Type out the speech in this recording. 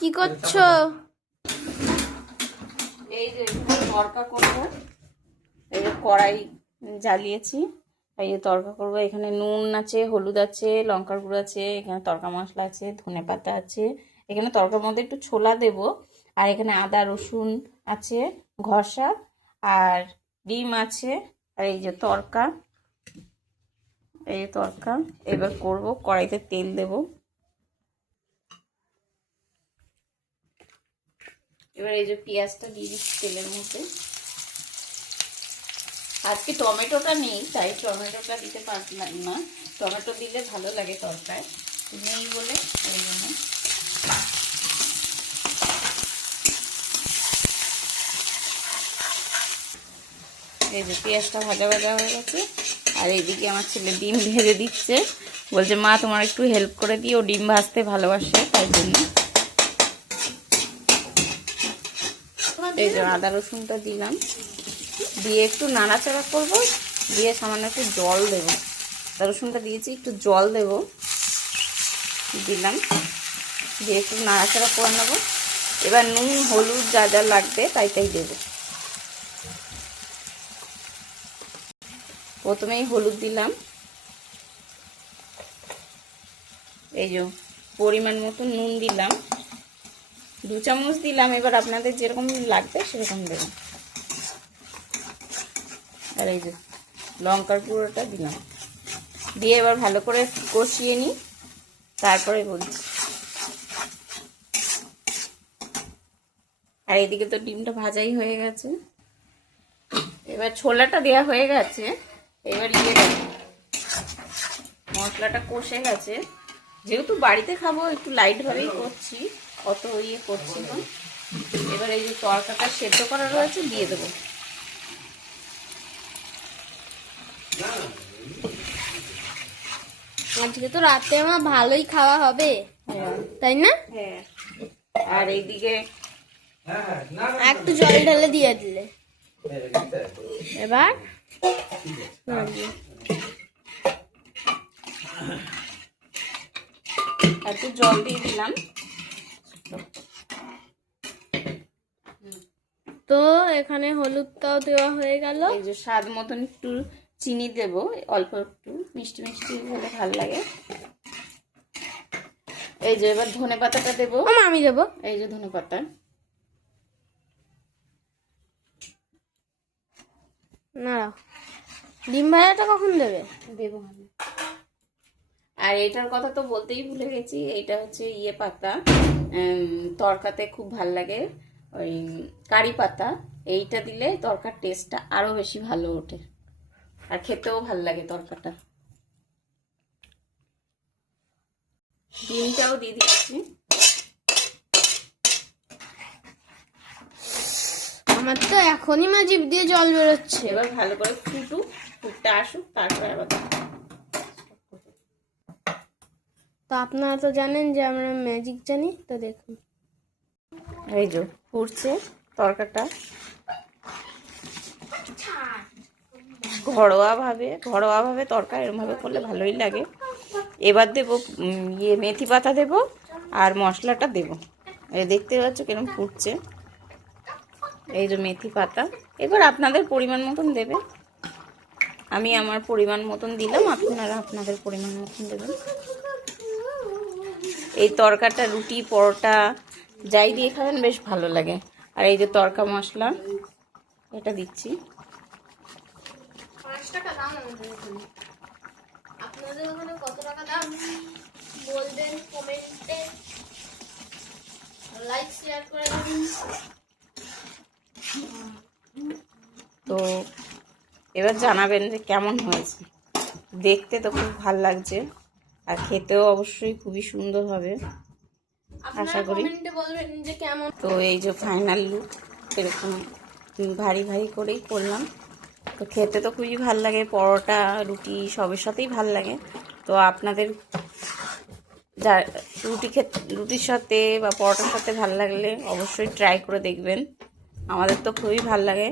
কি করছো? এই যে তরকা করব। এই যে কড়াই জ্বালিয়েছি, এই যে তরকা করব। এখানে নুন আছে, হলুদ আছে, লঙ্কার গুঁড়ো আছে, এখানে তরকা মশলা আছে, ধনে পাতা আছে। এখানে তরকার মধ্যে একটু ছোলা দেব। আর এখানে আদা রসুন আছে ঘষা, আর ডিম আছে। আর এই যে তরকা, এই যে তরকা এবার করব। কড়াইতে তেল দেব। এবার এই যে পেঁয়াজটা দিয়ে দিচ্ছি তেলের মধ্যে। আজকে টমেটোটা নেই, তাই টমেটোটা দিতে পারলাম না। টমেটো দিলে ভালো লাগে তরকায়, নেই বলে এই জন্য। এই যে পেঁয়াজটা ভাজা ভাজা হয়ে গেছে। আর এইদিকে আমার ছেলে ডিম ভেজে দিচ্ছে, বলছে মা তোমার একটু হেল্প করে দিও, ডিম ভাজতে ভালোবাসে তাই জন্য। এই যে আদা রসুনটা দিলাম, দিয়ে একটু নাড়াচাড়া করবো, দিয়ে সামান্য একটু জল দেবো। আদা রসুনটা দিয়েছি, একটু জল দেব, দিলাম, দিয়ে একটু নাড়াচাড়া করে নেবো। এবার নুন হলুদ যা যা লাগবে তাই তাই দেবো। প্রথমেই হলুদ দিলাম, এই যে পরিমাণ মতো নুন দিলাম, 2 চামচ দিলাম। এবার আপনাদের যেরকম লাগবে সেরকম দেবেন। আর এই যে লঙ্কার গুঁড়োটা দিলাম, দিয়ে এবার ভালো করে কষিয়ে নিই, তারপরে বলছি। আর এইদিকে তো ডিমটা ভাজাই হয়ে গেছে। এবার ছোলাটা দেওয়া হয়ে গেছে। এবার মশলাটা কষে গেছে। যেহেতু বাড়িতে খাবো একটু লাইট ভাবেই করছি, অত করছি না। এবার এই যে তরকাটা সেদ্ধ করা রয়েছে দিয়ে দেবো। আজকে তো রাতে আমার ভালোই খাওয়া হবে, তাই না? হ্যাঁ। আর এইদিকে একটু জল ঢেলে দিয়ে দিলে এবার একটু জল দিয়ে দিলাম। তো এখানে হলুদটাও দেওয়া হয়ে গেল। এই যে স্বাদ মতন একটু চিনি দেব, অল্প একটু মিষ্টি মিষ্টি হলে ভালো লাগে। এই যে এবার ধনে পাতাটা দেবো। আমি দেবো। এই যে ধনে পাতা না, ডিম ভাজাটা কখন দেবে? দেবো আমি। আর এটার কথা তো বলতেই ভুলে গেছি, এইটা হচ্ছে পাতা, তরকাতে খুব ভাল লাগে, ওই কারি পাতা। এইটা দিলে তরকার টেস্টটা আরো বেশি ভালো ওঠে, আর খেতেও ভাল লাগে তরকাটা। ডিমটাও দিয়ে দিচ্ছি। আমার তো এখনই মা জিভ দিয়ে জল বেরোচ্ছে। এবার ভালো করে ফুটটা আসুক, তারপরে আবার। তো আপনারা তো জানেন যে আমরা ম্যাজিক জানি, তো দেখুন এই যে ফুটছে তরকাটা। ঘরোয়া ভাবে তরকা এরকম ভাবে করলে ভালোই লাগে। এবার দেবো মেথি পাতা দেবো, আর মশলাটা দেবো। এই দেখতে পাচ্ছ কিরকম ফুটছে। এই যে মেথি পাতা, এবার আপনাদের পরিমাণ মতন দেবে। আমি আমার পরিমাণ মতন দিলাম, আপনারা আপনাদের পরিমাণ মতন দেবেন। এই তরকাটা রুটি পরোটা যাই দিয়ে খাবেন বেশ ভালো লাগে। আর এই যে তরকা মশলা এটা দিচ্ছি। 5 টাকা দাম আমাদের এখানে। আপনাদের ওখানে কত টাকা দাম বলবেন কমেন্টে, লাইক শেয়ার করে দিন। তো এবার জানাবেন যে কেমন হয়েছে। দেখতে তো খুব ভালো লাগছে, আর খেতেও অবশ্যই খুবই সুন্দর হবে আশা করি। বলবেন যে কেমন। তো এই যে ফাইনাল লুক, এরকম ভারী ভারী করেই করলাম। তো খেতে তো খুবই ভালো লাগে, পরোটা রুটি সবের সাথেই ভালো লাগে। তো আপনাদের যা রুটির সাথে বা পরোটার সাথে ভালো লাগলে অবশ্যই ট্রাই করে দেখবেন। আমাদের তো খুবই ভালো লাগে।